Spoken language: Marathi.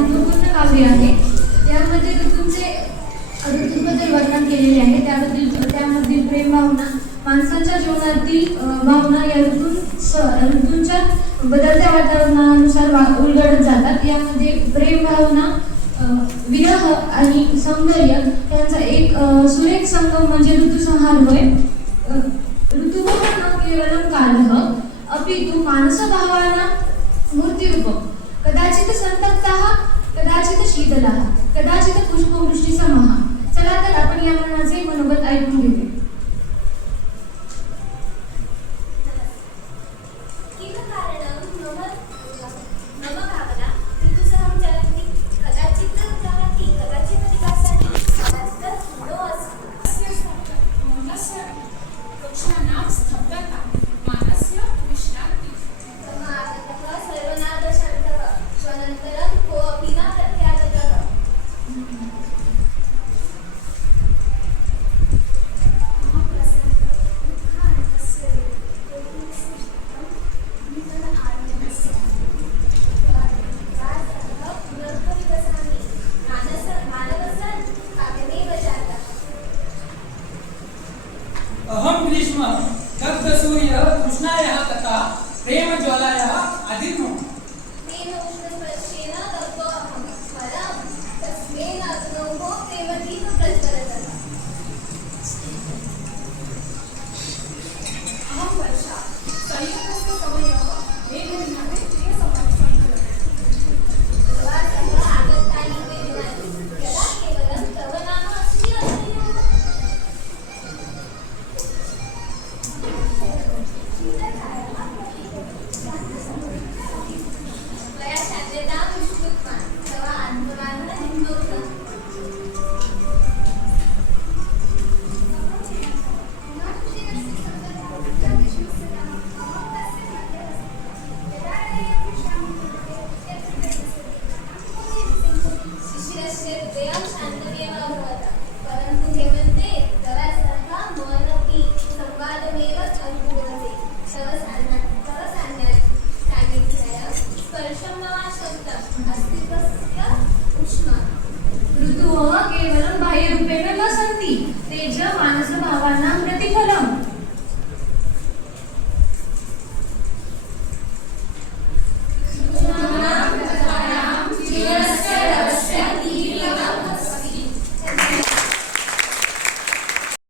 महत्त्वपूर्ण काव्य आहे. यामध्ये ऋतूंबद्दल वर्णन केलेले आहे. त्यामधील प्रेम भावना, माणसाच्या जीवनातील भावना या ऋतूंच्या बदलत्या वातावरणानुसार उलगडत जातात. यामध्ये प्रेम भावना, विरह आणि सौंदर्य यांचा एक सुरेख संगम म्हणजे ऋतुसंहार होय. ऋतुः न केवलं कालः अपितु मानसभावानां मूर्तिरूपं, कदाचित् संतप्ताः कदाचित् शीतलाः.